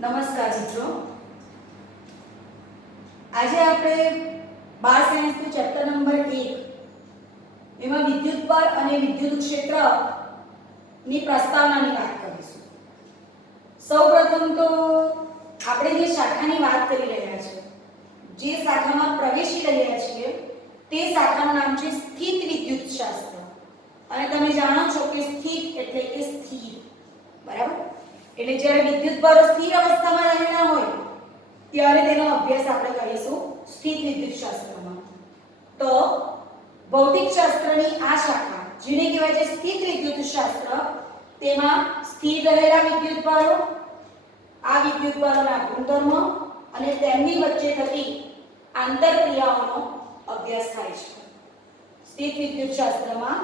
નમસ્કાર મિત્રો, આજે આપણે 12 સાયન્સનું ચેપ્ટર નંબર 1 એમાં વિદ્યુત બળ અને વિદ્યુત ક્ષેત્રની પ્રસ્તાવનાની વાત કરીશું. સૌપ્રથમ તો આપણે જે શાખાની વાત કરી રહ્યા છીએ, જે શાખામાં પ્રવેશી રહ્યા છીએ તે શાખાનું નામ છે સ્થિત વિદ્યુતશાસ્ત્ર. અને તમે જાણો છો કે સ્થિત એટલે કે સ્થિર, બરાબર? એટલે જ્યારે વિદ્યુત બળો સ્થિર અવસ્થામાં રહેલા હોય ત્યારે તેનો અભ્યાસ આપણે કરીશું સ્થિત વિદ્યુતશાસ્ત્રમાં. તો ભૌતિકશાસ્ત્રની આ શાખા જેને કહેવાય છે સ્થિત વિદ્યુતશાસ્ત્ર, તેમાં સ્થિર રહેલા વિદ્યુત બળો, આ વિદ્યુત બળોના ગુણધર્મો અને તેમની વચ્ચે થતી આંતરક્રિયાઓનો અભ્યાસ થાય છે. સ્થિત વિદ્યુતશાસ્ત્રમાં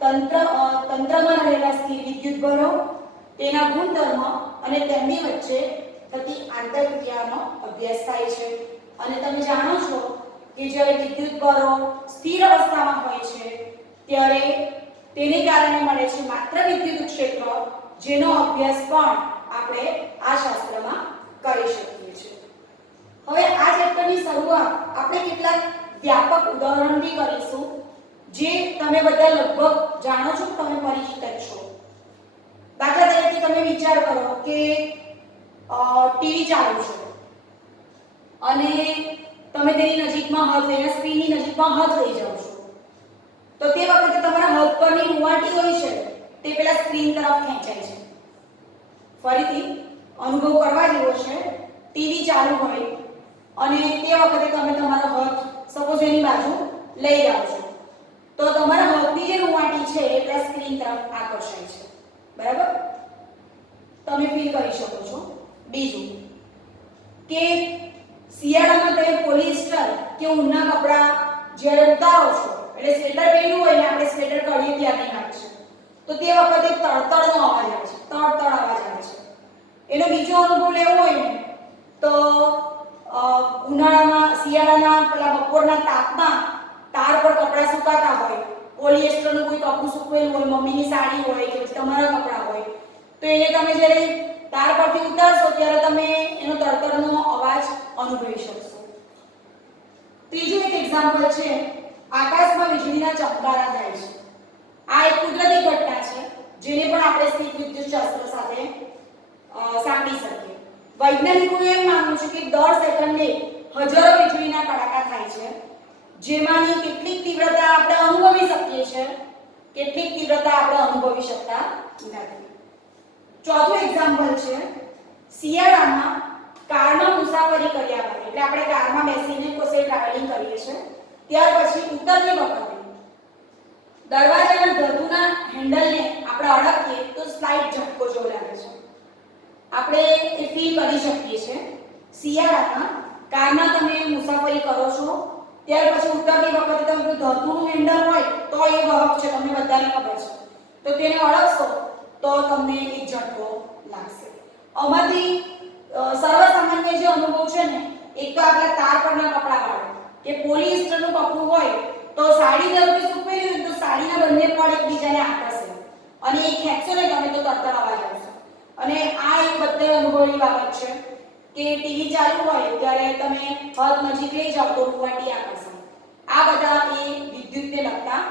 તંત્રમાં રહેલા સ્થિર વિદ્યુત બળો, તેના ગુણધર્મો અને તેમની વચ્ચે થતી આંતરક્રિયાનો અભ્યાસ થાય છે. અને તમે જાણો છો કે જ્યારે વિદ્યુત બળો સ્થિર અવસ્થામાં હોય છે ત્યારે તેને કારણે મળે છે માત્ર વિદ્યુત ક્ષેત્ર, જેનો અભ્યાસ પણ આપણે આ શાસ્ત્રમાં કરી શકીએ છીએ. હવે આ ચેપ્ટરની શરૂઆત આપણે કેટલાક વ્યાપક ઉદાહરણથી કરીશું, જે તમે બધા લગભગ જાણો છો, તમે પરિચિત જ છો. દાખલા તરીકે તમે વિચાર કરો કે ટીવી ચાલુ છે અને તમે તેની નજીકમાં હાથ લઈને સ્ક્રીનની નજીકમાં હાથ લઈ જાઓ છો, તો તે વખતે તમારા હાથ પરની રૂંવાટી હોય છે તે પેલા સ્ક્રીન તરફ ખેંચાય છે. ફરીથી અનુભવ કરવા જેવો છે. ટીવી ચાલુ હોય અને તે વખતે તમે તમારો હાથ સપોઝ એની બાજુ લઈ જાઓ છો, તો તમારા હાથની જે રૂંવાટી છે એ પેલા સ્ક્રીન તરફ આકર્ષાય છે, બરાબર? તમે ફીલ કરી શકો છો. બીજું કે શિયાળામાં તમે પોલિસ્ટર કે ઊનના કપડા જ્યારે ઉતારો છો, એટલે સ્વેટર પહેર્યું હોય ને આપણે સ્વેટર કાઢીએ ત્યારની વાત છે, તો તે વખતે તડતડનો અવાજ આવે છે, તડતડ અવાજ આવે છે. એનો બીજો અનુભવ લેવો હોય ને તો ઉનાળામાં શિયાળાના પેલા બપોરના તાપમાં તાર પર કપડા સુકાતા હોય, પોલિએસ્ટરનું કોઈ કપડું સૂકવેલું હોય, મમ્મીની સાડી હોય કે તમારા કપડા હોય, તો એને તમે જ્યારે તાર પરથી ઉતારશો ત્યારે તમે એનો તડતડનો અવાજ અનુભવી શકશો. ત્રીજું એક એક્ઝામ્પલ છે, આકાશમાં વીજળીના ચમકારા થાય છે. આ એક કુદરતી ઘટના છે જેને પણ આપણે સ્થિત વિદ્યુતશાસ્ત્ર સાથે સાંકળી શકીએ. વૈજ્ઞાનિકોનું એમ માનવું છે કે દર સેકન્ડે હજારો વીજળીના કડાકા થાય છે, જેમાંની કેટલીક તીવ્રતા આપણે અનુભવી શકીએ છીએ, કેટલીક તીવ્રતા આપણે અનુભવી શકતા નથી. ચોથું એક્ઝામ્પલ છે, શિયાળામાં કારમાં મુસાફરી કર્યા બાદ, એટલે આપણે કારમાં બેસીને કોસે ટ્રાવેલિંગ કરીએ છીએ, ત્યાર પછી ઉતરતી વખતે દરવાજાના ધતુના હેન્ડલને આપણે અડકીએ તો સ્લાઇડ ઝટકો જેવો લાગે છે. આપણે એ ફીલ કરી શકીએ છીએ. શિયાળામાં કારમાં તમે મુસાફરી કરો છો ત્યાર પછી ઉતરતી વખતે તમે ધતુનું હેન્ડલ હોય તો એ વાહક છે, તમને બધાને ખબર છે, તો તેને અડકશો તો તમને એક ઝટકો લાગશે. આમાંથી સર્વસામાન્ય જે અનુભવ છે ને, એક તો આપણા તાર પરના કપડા વાળો કે પોલિએસ્ટરનું કપડું હોય તો સાડી ધારો કે સૂકવેલી હોય તો સાડીના બંને પડ એકબીજાને આકર્ષે અને એ ખેંચશો ને તમે તો તડતડ અવાજ આવશે. અને આ એક બધે અનુભવની બાબત છે કે ટીવી ચાલુ હોય ત્યારે તમે હાથ નજીક લઈ જાઓ તો રૂંવાટી આકર્ષે. આ બધા એ વિદ્યુતને લગતા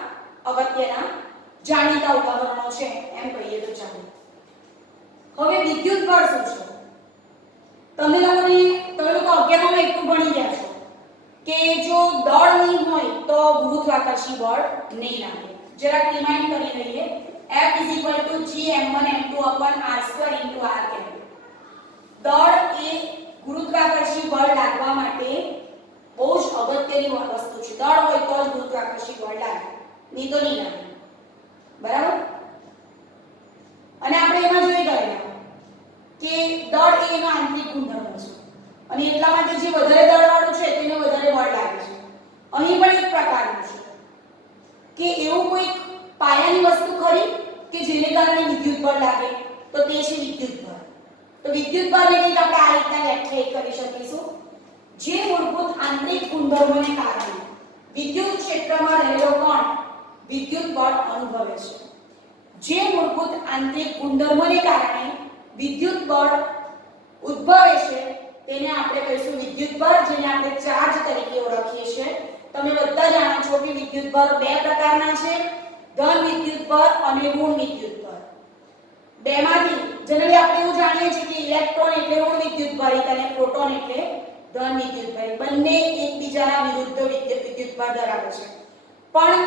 અગત્યના જાણીતા ઉદાહરણો છે, એમ કહીએ તો ચાલે. હવે વિદ્યુત બળ શું છે? તમે લોકો 11માં એટલું ભણી ગયા છો કે જો દળ નહીં હોય તો ગુરુત્વાકર્ષી બળ નહીં લાગે. જરા રિમાઇન્ડ કરી લઈએ. F Gm1m2/r2 r કેમ? દળ એ ગુરુત્વાકર્ષી બળ લાગવા માટે બહુ જ અગત્યની વસ્તુ છે. દળ હોય તો જ ગુરુત્વાકર્ષી બળ લાગે, નહીં તો નહીં લાગે, બરાબર? અને આપણે એમાં જોઈ ગયા કે દળ એ એનો આંતરિક ગુણધર્મ છે અને એટલા માટે જે વધારે દળવાળું છે તેને વધારે બળ લાગે છે. અહીં પણ એક પ્રકારનું છે કે એવું કોઈ પાયાની વસ્તુ ખરી કે જેને કારણે વિદ્યુત બળ લાગે, તો તે છે વિદ્યુત બળ. તો વિદ્યુત બળને કંઈક આપણે આ રીતના વ્યાખ્યાયિત કરી શકીશું: જે મૂળભૂત આંતરિક ગુણધર્મોને કારણે વિદ્યુત ક્ષેત્રમાં રહેલો કણ વિદ્યુત બળ અનુભવે છે. જે મૂળભૂત આંતરિક ગુણધર્મોને કારણે વિદ્યુત બળ ઉદ્ભવે છે તેને આપણે કહીશું વિદ્યુતભાર, જેને આપણે ચાર્જ તરીકે ઓળખીએ છીએ. તમે બધા જાણો છો કે વિદ્યુતભાર બે પ્રકારના છે, ધન વિદ્યુતભાર અને ઋણ વિદ્યુતભાર. બેમાંથી જનરલી આપણે એવું જાણીએ છીએ કે ઇલેક્ટ્રોન એટલે ઋણ વિદ્યુતભારિત અને પ્રોટોન એટલે ધન વિદ્યુતભારિત. બંને એકબીજાના વિરુદ્ધ વિદ્યુતભાર ધરાવે છે. પણ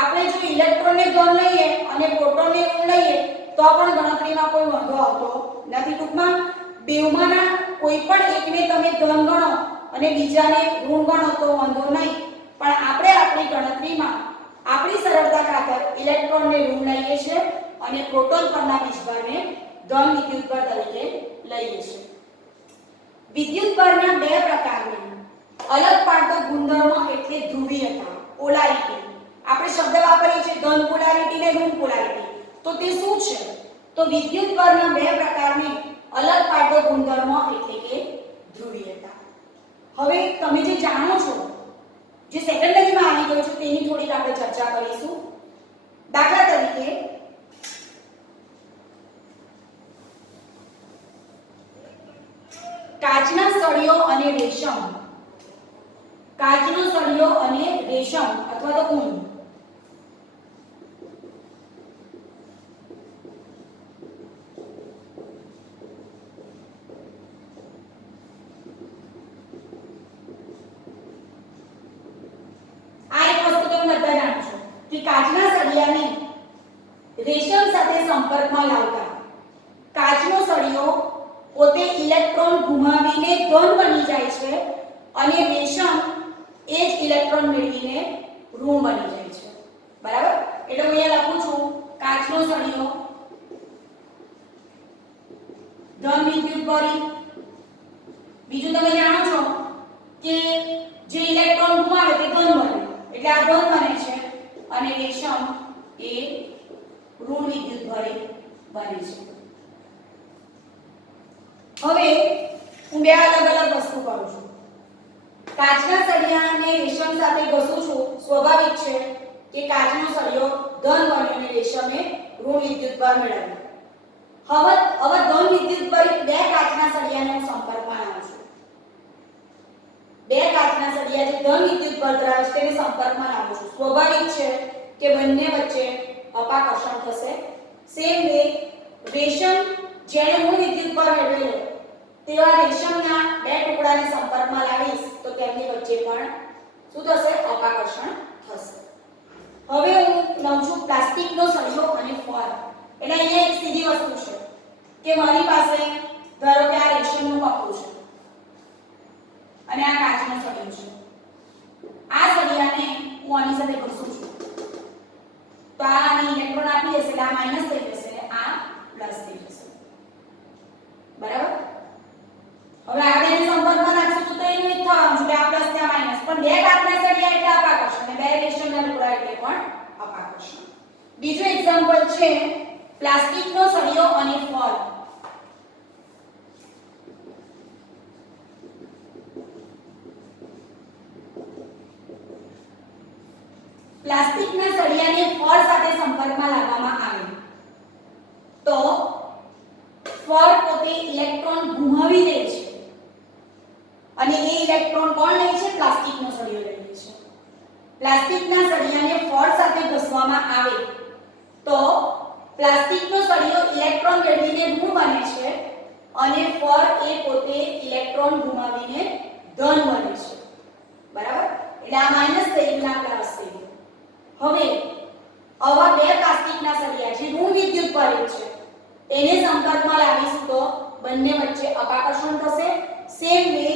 આપણે જો ઇલેક્ટ્રોનને ધન લઈએ અને પ્રોટોનને ઋણ લઈએ તો પણ ગણતરીમાં કોઈ વાંધો આવતો નથી. ટૂંકમાં બેવમાંના કોઈ પણ એકને તમે ધન ગણો અને બીજાને ઋણ ગણો તો વાંધો નહીં. પણ આપણે આપણી ગણતરીમાં આપણી સરળતા ખાતર ઇલેક્ટ્રોનને ઋણ લઈએ છીએ અને પ્રોટોન પરના વીજભારને ધન વિદ્યુતભાર તરીકે લઈએ છીએ. વિદ્યુતભારના બે પ્રકારના અલગ પાડતો ગુણધર્મ એટલે ધ્રુવીયતા, પોલારિટી. આપણે શબ્દ વાપરીએ છીએ ધન પોલારિટી ને ઋણ પોલારિટી. તો તે શું છે? તો વિદ્યુતભારના બે પ્રકારને અલગ પાડતો ગુણધર્મ એટલે કે ધ્રુવીયતા. હવે તમે જે જાણો છો, જે સેકન્ડરીમાં આવી ગયું છે તેની થોડીક આપણે ચર્ચા કરીશું. દાખલા તરીકે કાચના સળિયો અને રેશમ, કાચનો સળિયો અને રેશમ અથવા તો ઊન. આ એક વસ્તુ તમે બધા જાણો છો કે કાચના સળિયાને રેશમ સાથે સંપર્કમાં લાવતા કાચનો સળિયો પોતે ઇલેક્ટ્રોન ઘુમાવીને ધન બની જાય છે અને રેશમ એ જ ઇલેક્ટ્રોન મેળવીને ઋણ બની જાય છે. બરાબર? એટલે હું અહીંયા લખું છું કાચનો સળિયો ધન વિદ્યુતભારિત. બીજું તમે જાણો છો કે જે ઇલેક્ટ્રોન ઘુમાવે તે ધન બને, એટલે આ ધન બને છે અને રેશમ એ ઋણ વિદ્યુતભારિત બને છે. હવે હું બે અલગ અલગ વસ્તુ કરું છું. કાચના સળિયાને રેશમ સાથે ઘસું છું. સ્વાભાવિક છે કે કાચનો સળિયો ધન બન્યો અને રેશમે ઋણ વિદ્યુતભાર મેળવ્યો. હવે ધન વિદ્યુતભારિત બે કાચના સળિયાને હું સંપર્કમાં લાવું છું. બે કાચના સળિયા જે ધન વિદ્યુતભાર ધરાવે છે તેને સંપર્કમાં લાવું છું. સ્વાભાવિક છે કે બંને વચ્ચે અપાકર્ષણ થશે. સેમ વે રેશમ જેણે ઋણ વિદ્યુતભાર મેળવેલો તેવા રેશમના બે ટુકડાને સંપર્કમાં લાવીશ તો તેમની વચ્ચે પણ શું થશે? અપાકર્ષણ થશે. હવે હું લઉં છું પ્લાસ્ટિકનો સળિયો અને ફોર. એટલે અહીંયા એક સીધી વસ્તુ છે કે મારી પાસે ધારો કે આ રેશમનું કપડું છે અને આ કાચનો સળિયો છે. આ સળિયાને હું આની સાથે ઘસું છું તો આને ઇલેક્ટ્રોન આપી દેશે એટલે આ માઈનસ થઈ જશે અને આ પ્લસ થઈ જશે. બરાબર? હવે આ બેને સંપર્કમાં રાખશું તો એનું એક થવાનું છે આ પ્લસ ને આ માઈનસ. પણ બે કાચના સળિયા એટલે અપાકર્ષણ અને બે રેશમના ટુકડા એટલે પણ અપાકર્ષણ. બીજું એક્ઝામ્પલ છે પ્લાસ્ટિકનો સળિયો અને ફોર. પ્લાસ્ટિકના સળિયાને ફોર સાથે સંપર્કમાં લાવવામાં આવે તો ફોર પોતે ઇલેક્ટ્રોન ઘુમાવી દે છે અને એ ઇલેક્ટ્રોન કોણ લે છે? પ્લાસ્ટિકનો સળિયો લે છે. પ્લાસ્ટિકના સળિયાને ફોર સાથે ઘસવામાં આવે તો પ્લાસ્ટિકનો સળિયો ઇલેક્ટ્રોન મેળવીને ઋણ બને છે અને ફોર એ પોતે ઇલેક્ટ્રોન ઘુમાવીને ધન બને છે. બરાબર? એટલે આ માઈનસ થઈ ગયું આ પ્લસ થઈ ગયું. હવે આવા બે પ્લાસ્ટિકના સળિયા જે ઋણ વિદ્યુતભારિત છે એને સંપર્કમાં લાવીશું તો બંને વચ્ચે અપાકર્ષણ થશે. સેમ વે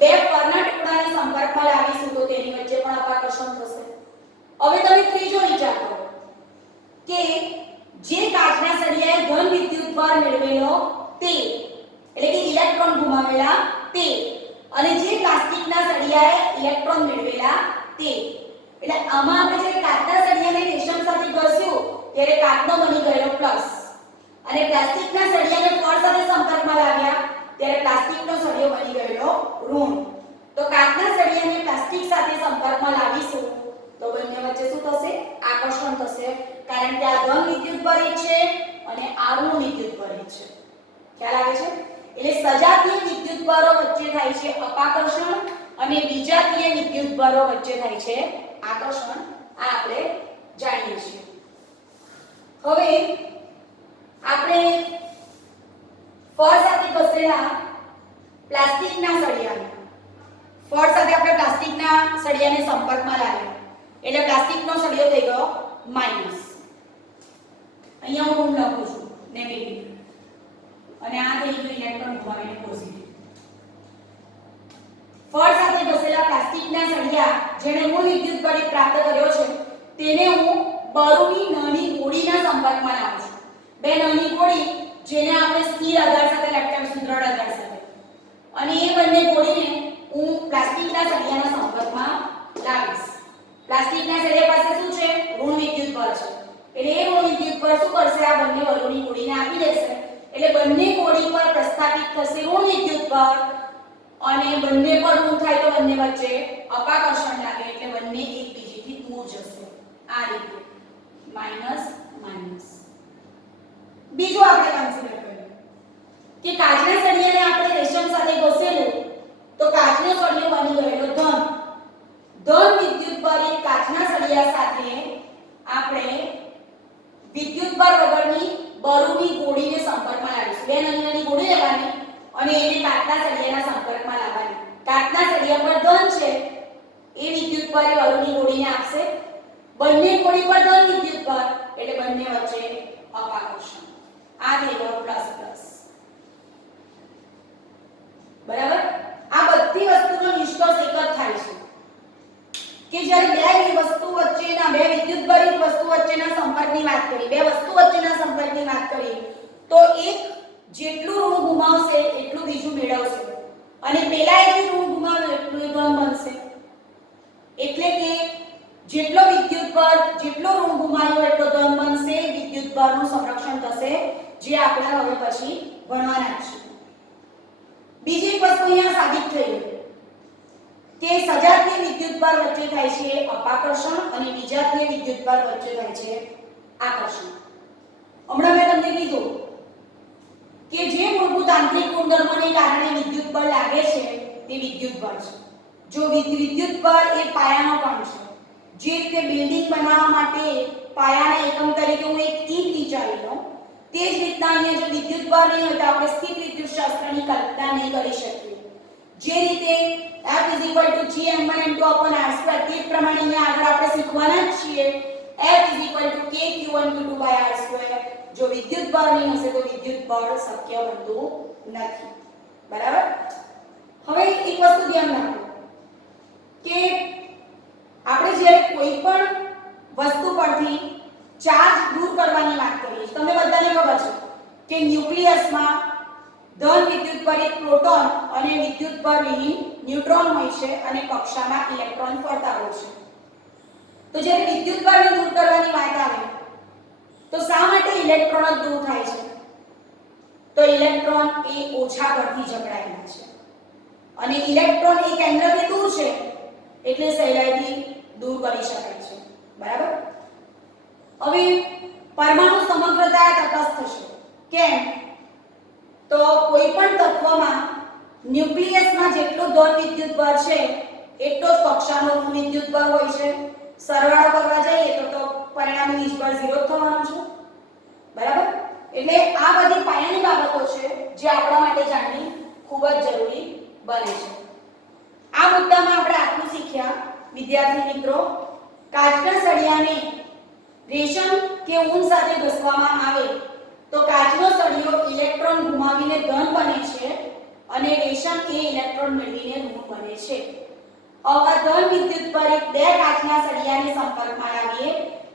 બે પરના ટુકડાને સંપર્કમાં લાવીશું તો તેની વચ્ચે પણ અપાકર્ષણ થશે. હવે તમે ત્રીજો વિચાર કરો કે જે કાચના સળિયાએ ધન વિદ્યુતભાર મેળવેલો તે એટલે કે ઇલેક્ટ્રોન ઘુમાવેલા તે અને જે પ્લાસ્ટિકના સળિયાએ ઇલેક્ટ્રોન મેળવેલા તે. એટલે આમાં આપણે જે કાચના સળિયાને રેશમ સાથે ઘસ્યું ત્યારે કાચનો બની ગયો પ્લસ અને પ્લાસ્ટિકના સળિયાને ફોર સાથે સંપર્કમાં લાવ્યા ત્યારે પ્લાસ્ટિકનો સળિયો બની ગયો ઋણ. તો કાચના સળિયાને પ્લાસ્ટિક સાથે સંપર્કમાં લાવીશું તો બંને વચ્ચે શું થશે? આકર્ષણ થશે. કારણ કે આ ધન વિદ્યુતભારિત છે અને આ ઋણ વિદ્યુતભારિત છે. ખ્યાલ આવે છે? એટલે સજાતીય વિદ્યુતભારો વચ્ચે થાય છે અપાકર્ષણ અને વિજાતીય વિદ્યુતભારો વચ્ચે થાય છે આકર્ષણ. આ આપણે જાણીએ છીએ. હવે આપણે ફળ સાથે ઘસેલા પ્લાસ્ટિકના સળિયાને સંપર્કમાં લાવ્યા એટલે પ્લાસ્ટિકનો સળિયો થઈ ગયો માઈનસ. અહીંયા હું લખું છું નેગેટિવ અને આ થઈ ગયું ઇલેક્ટ્રોન ગુમાવીને પોઝિટિવ. ફળ સાથે ઘસેલા પ્લાસ્ટિકના સળિયા જેણે મૂળ વિદ્યુતભાર પ્રાપ્ત કર્યો છે તેને હું બરુની નાની ગોળીના સંપર્કમાં લાવું છું. બે નાની ગોળી જેને આપણે સ્થિર આધાર સાથે લટકાવીશું, દ્રઢ આધાર સાથે, અને એ બંને ગોળીને હું પ્લાસ્ટિકના સળિયાના સંપર્કમાં લાવીશ. પ્લાસ્ટિકના સળિયા પાસે શું છે? ઋણ વિદ્યુતભાર છે. એટલે એ ઋણ વિદ્યુતભાર શું કરશે? આ બંને બરુની ગોળીને આપી દેશે. એટલે બંને ગોળી પર પ્રસ્થાપિત થશે ઋણ વિદ્યુતભાર અને બંને પર ઋણ થાય તો બંને વચ્ચે અપાકર્ષણ લાગે એટલે બંને એકબીજાથી દૂર જશે. આ રીતે માઈનસ માઈનસ. બીજું આપણે કન્સિડર કરીએ કે કાચના સળિયાને આપણે રેશમ સાથે ઘસેલું તો કાચનો સળિયો બની ગયેલો ધન. ધન વિદ્યુતભારિત કાચના સળિયા સાથે આપણે વિદ્યુતભાર વગરની બરુની ગોળીને સંપર્કમાં લાવીશું. બે નાની નાની ગોળી લેવાની અને એને કાચના સળિયાના સંપર્કમાં લાવવાની. કાચના સળિયા પર ધન છે એ વિદ્યુતભાર એ બરુની ગોળીને આપશે. બંને ગોળી પર ધન વિદ્યુતભાર એટલે બંને વચ્ચે અપાકર્ષણ. આ થઈ ગયો પ્લસ પ્લસ. બરાબર. આ બધી વસ્તુનો નિષ્કર્ષ એક જ થાય છે કે જ્યારે બે વસ્તુ વચ્ચેના બે વિદ્યુતભારિત વસ્તુ વચ્ચેના સંપર્કની વાત કરી, બે વસ્તુ વચ્ચેના સંપર્કની વાત કરી તો એક જેટલું ઋણ ગુમાવશે એટલું બીજું મેળવશે અને પેલા એટલું ઋણ ગુમાવે એટલું ધન બનશે. એટલે કે જેટલો વિદ્યુતભાર જેટલો ઋણ ગુમાવ્યો એટલો ધન બનશે. વિદ્યુતભારનું સંરક્ષણ થશે જે આપણે હવે પછી ભણવાના છે. બીજી એક વસ્તુ અહીંયા સાબિત થઈ કે સજાતીય વિદ્યુતભાર વચ્ચે થાય છે અપાકર્ષણ અને વિજાતીય વિદ્યુતભાર વચ્ચે થાય છે આકર્ષણ. હમણાં મેં તમને કીધું કે જે મૂળભૂત આંતરિક ગુણધર્મોને કારણે વિદ્યુતબળ લાગે છે તે વિદ્યુતભાર છે. જો વિદ્યુતભાર એ પાયાનો પણ છે. જે રીતે બિલ્ડિંગ બનાવવા માટે પાયાના એકમ તરીકે હું એક ઈંટ વિચારી લઉં તે જ રીતના અહીંયા જો વિદ્યુતભાર નહીં હોય તો આપણે સ્થિત વિદ્યુતશાસ્ત્રની કલ્પના નહીં કરી શકીએ. જે રીતે F = Gm1m2/r² તે પ્રમાણે અહીંયા આગળ આપણે શીખવાના જ છીએ F = kq1q2/r². જો વિદ્યુતભાર નહીં હશે તો વિદ્યુતબળ શક્ય બનતું નથી. બરાબર. હવે એક વસ્તુ ધ્યાન રાખો કે આપણે જ્યારે કોઈ પણ વસ્તુ પરથી ચાર્જ દૂર કરવાની વાત કરીએ છીએ, તમને બધાને ખબર છે કે ન્યુક્લિયસમાં ધન વિદ્યુતભારિત પ્રોટોન અને વિદ્યુતભાર વિહીન ન્યુટ્રોન હોય છે અને કક્ષામાં ઇલેક્ટ્રોન ફરતા હોય છે. તો જ્યારે વિદ્યુતભારને દૂર કરવાની વાત આવે તો શા માટે ઇલેક્ટ્રોન જ દૂર થાય છે? તો ઇલેક્ટ્રોન એ ઓછા પરથી જકડાયેલા છે અને ઇલેક્ટ્રોન એ કેન્દ્રથી દૂર છે એટલે સહેલાઈથી દૂર કરી શકાય છે. બરાબર. હવે પરમાણુ સમગ્રતા તટસ્થ છે. કેમ? તો કોઈ પણ તત્વમાં ન્યુક્લિયસમાં જેટલો ધન વિદ્યુતભાર છે એટલો જ કક્ષાનો ઋણ વિદ્યુતભાર હોય છે. સરવાળો કરવા જઈએ તો પરિણામી વીજભાર 0 જ થવાનો છે. બરાબર. એટલે આ બધી પાયાની બાબતો છે જે આપણા માટે જાણવી ખૂબ જ જરૂરી બને છે. આ મુદ્દામાં આપણે આટલું શીખ્યા વિદ્યાર્થી મિત્રો. કાચના સળિયાને રેશમ કે ઊન સાથે ઘસવામાં આવે તો કાચનો સળિયો ઇલેક્ટ્રોન ગુમાવીને ધન બને છે અને રેશમ એ ઇલેક્ટ્રોન મેળવીને ઋણ બને છે. આવા ધન વિદ્યુતભારિત બે કાચના સળિયાને સંપર્કમાં લાવીએ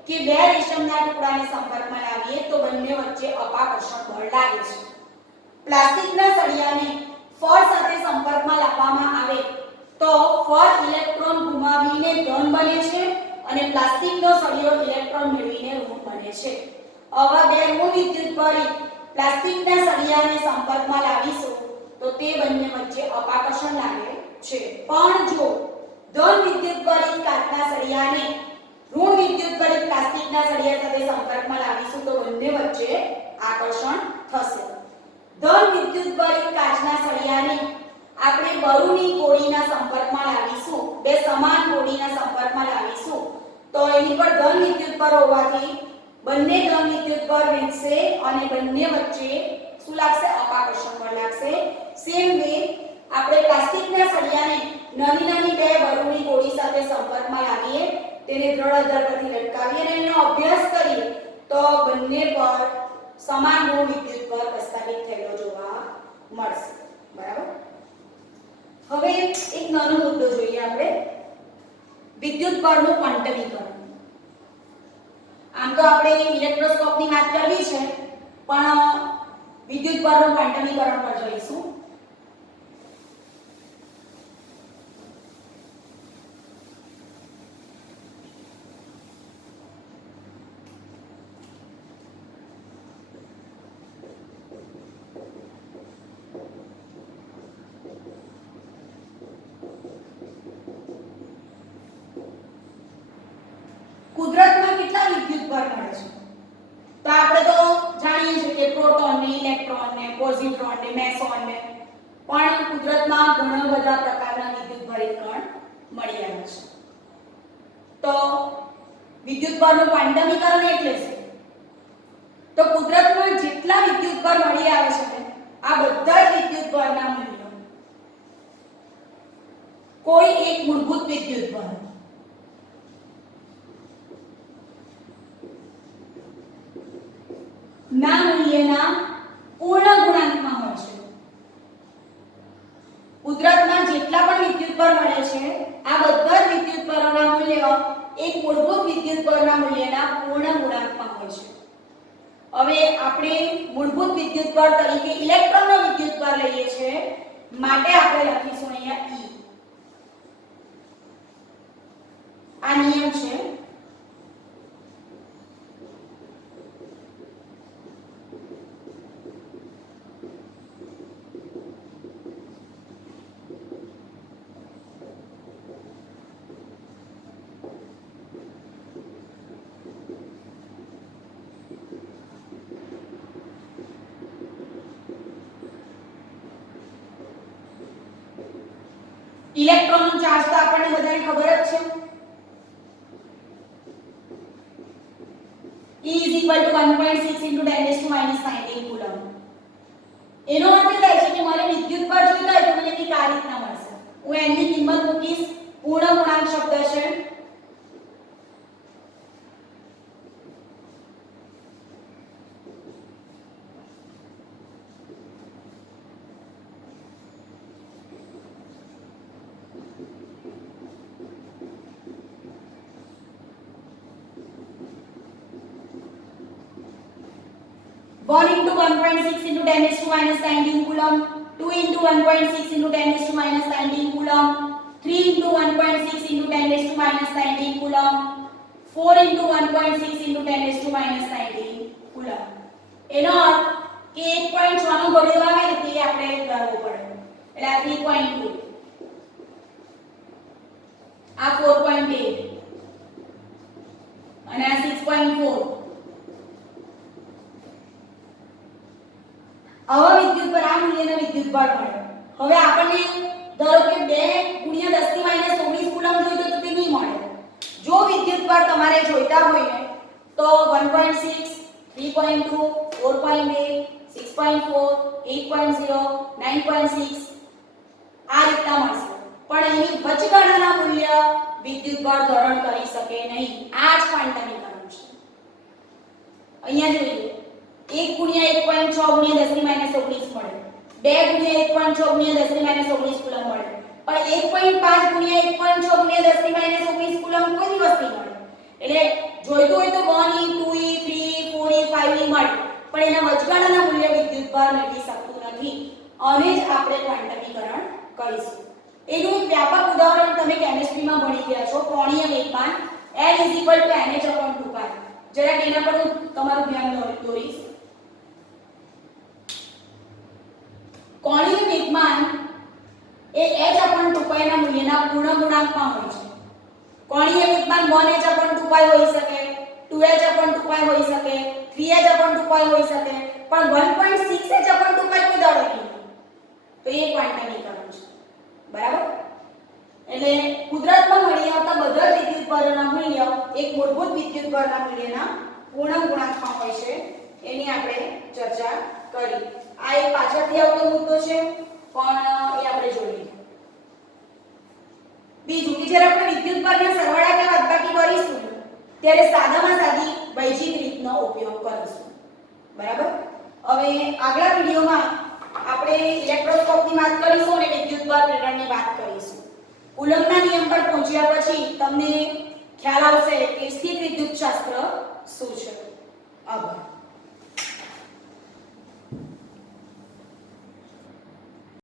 કે બે રેશમના ટુકડાને સંપર્કમાં લાવીએ તો બંને વચ્ચે અપાકર્ષણ બળ લાગે છે. પ્લાસ્ટિકના સળિયાને ફળ સાથે સંપર્કમાં લાવવામાં આવે તો ફળ ઇલેક્ટ્રોન ગુમાવીને ધન બને છે અને પ્લાસ્ટિકનો સળિયો ઇલેક્ટ્રોન મેળવીને ઋણ બને છે. આવા બે ઋણ વિદ્યુતભારિત પ્લાસ્ટિકના સળિયાને સંપર્કમાં લાવીશું તો તે બંને વચ્ચે અપાકર્ષણ લાગે છે. પણ જો ધન વિદ્યુતભારિત કાચના સળિયાને ઋણ વિદ્યુતભારિત પ્લાસ્ટિકના સળિયા સાથે સંપર્કમાં લાવીશું તો બંને વચ્ચે આકર્ષણ થશે. ધન વિદ્યુતભારિત કાચના સળિયાને આપણે બરુની કોડીના સંપર્કમાં લાવીશું, બે સમાન કોડીના સંપર્કમાં લાવીશું તો એની પર ધન વિદ્યુતભાર હોવાથી બંને ધન વિદ્યુતભાર વીંધશે અને બંને વચ્ચે શું લાગશે? અપાકર્ષણ બળ લાગશે. સેમ વે આપણે પ્લાસ્ટિકના સળિયાને નાની નાની બે બરુની કોડી સાથે સંપર્કમાં લાવીએ, તેને દ્રઢ આધાર પરથી લટકાવીએ અને એનો અભ્યાસ કરીએ તો બંને પર સમાન ઋણ વિદ્યુતભાર પ્રસ્થાપિત થયેલો જોવા મળશે. બરાબર. હવે એક નાનો મુદ્દો જોઈએ આપણે, વિદ્યુતભારનું ક્વોન્ટમીકરણ. આમ તો આપણે ઇલેક્ટ્રોસ્કોપની વાત કરવી છે પણ વિદ્યુતભારનું ક્વોન્ટમીકરણ પર જોઈશું. કુદરતમાં કેટલા વિદ્યુતભાર મળે છે? તો આપણે તો જાણીએ છીએ કે પ્રોટોન ને, ઇલેક્ટ્રોન ને, પોઝિટ્રોન ને, મેસોન ને, પણ કુદરતમાં ઘણા બધા પ્રકારના વિદ્યુતભારિત કણ મળી આવે છે. તો વિદ્યુતભારનું ક્વોન્ટમીકરણ એટલે શું? તો કુદરતમાં જેટલા વિદ્યુતભાર મળી આવે છે આ બધા જ વિદ્યુતભારના મૂલ્યો કોઈ એક મૂળભૂત વિદ્યુતભાર ના મૂલ્યના પૂર્ણ ગુણાંકમાં હોય છે. કુદરતમાં જેટલા પણ વિદ્યુતભાર મળે છે આ બધા જ વિદ્યુતભારોના મૂલ્ય એક મૂળભૂત વિદ્યુતભારના મૂલ્યના પૂર્ણ ગુણાંકમાં હોય છે. હવે આપણે મૂળભૂત વિદ્યુતભાર તરીકે ઇલેક્ટ્રોનનો વિદ્યુતભાર લઈએ છીએ માટે આપણે લખીશું અહીંયા E. આ નિયમ છે. ઇલેક્ટ્રોનનો ચાર્જ તો આપણને બધાને ખબર જ છે. E is equal to 1.6 into 10 raised to minus 19 coulomb. એનો અર્થ એ થાય છે કે મારે વિદ્યુતભાર જોઈતા હોય તો મને કંઈક આ રીતના મળશે. હું એની કિંમત મૂકીશ, પૂર્ણ ગુણાંક શબ્દ છે. One into 1.6 into 10 raised to minus 19 coulomb, 2 into 1.6 into 10 raised to minus 19 coulomb, 3 into 1.6 into 10 raised to minus 19 coulomb, 4 into 1.6 into 10 raised to minus 19 coulomb. એનો અર્થ કે 1.6 નો ઘડિયો આવે ને તે આપણે કરવો પડે. એટલે આ 3.2, આ 4.8 અને આ 6.4. આવા વિદ્યુતભાર આ મૂલ્યના વિદ્યુતભાર મળે. હવે આપણને ધારો કે 2 × 10⁻19 કુલમ જોઈતો તો તે નહીં મળે. જો વિદ્યુતભાર તમારે જોઈતા હોય ને તો 1.6, 3.2, 4.8, 6.4, 8.0, 9.6 આ રીતના મળશે. પણ એની વચગાળાના મૂલ્ય વિદ્યુતભાર ધારણ કરી શકે નહીં. આ જ ક્વોન્ટમીકરણ છે. અહીંયા જોઈએ 1 × 1.6 × 10⁻19 મળે, 2 × 1.6 × 10⁻19 કુલમ મળે, પણ 1.5 × 1.6 × 10⁻19 કુલમ કોઈ દિવસ નહીં મળે. એટલે જોઈતું હોય તો 1E, 2E, 3E, 4E, 5E મળે, પણ એના વચગાળાના મૂલ્ય વિદ્યુતભાર મેળવી શકતું નથી. આને જ આપણે ક્વોન્ટમીકરણ કહીશું. એનું એક વ્યાપક ઉદાહરણ તમે કેમિસ્ટ્રીમાં ભણી ગયા છો, કોણીય વેગમાન L = nh/2π. જરા એના પર હું તમારું ધ્યાન દોરીશ. કોણીય વેગમાન એ h/2π ના મૂલ્યના પૂર્ણ ગુણાંકમાં હોય છે. કોણીય વેગમાન 1h/2π હોઈ શકે, 2h/2π હોઈ શકે, 3h/2π હોઈ શકે, પણ 1.6h/2π કોઈ દાડો નહીં. તો એ ક્વોન્ટમ બધા જ વિદ્યુતભારોના મૂલ્ય એક મૂળભૂત વિદ્યુતભારના મૂલ્યના પૂર્ણ ગુણાંકમાં હોય છે એની આપણે ચર્ચા કરી. આ એક પાછળથી આવતો મુદ્દો છે પણ એ આપણે જોઈ લીધું. બીજું કે જ્યારે આપણે વિદ્યુતભારના સરવાળા કે બાદબાકી કરીશું ત્યારે સાદામાં સાદી વૈજિક રીતનો ઉપયોગ કરીશું. બરાબર? હવે આગલા વિડિયોમાં આપણે ઇલેક્ટ્રોસ્કોપની વાત કરીશું અને વિદ્યુતભાર પ્રેરણની વાત કરીશું. કુલમ્બના નિયમ પર પહોંચ્યા પછી તમને ખ્યાલ આવશે કે સ્થિત વિદ્યુતશાસ્ત્ર શું છે. આભાર.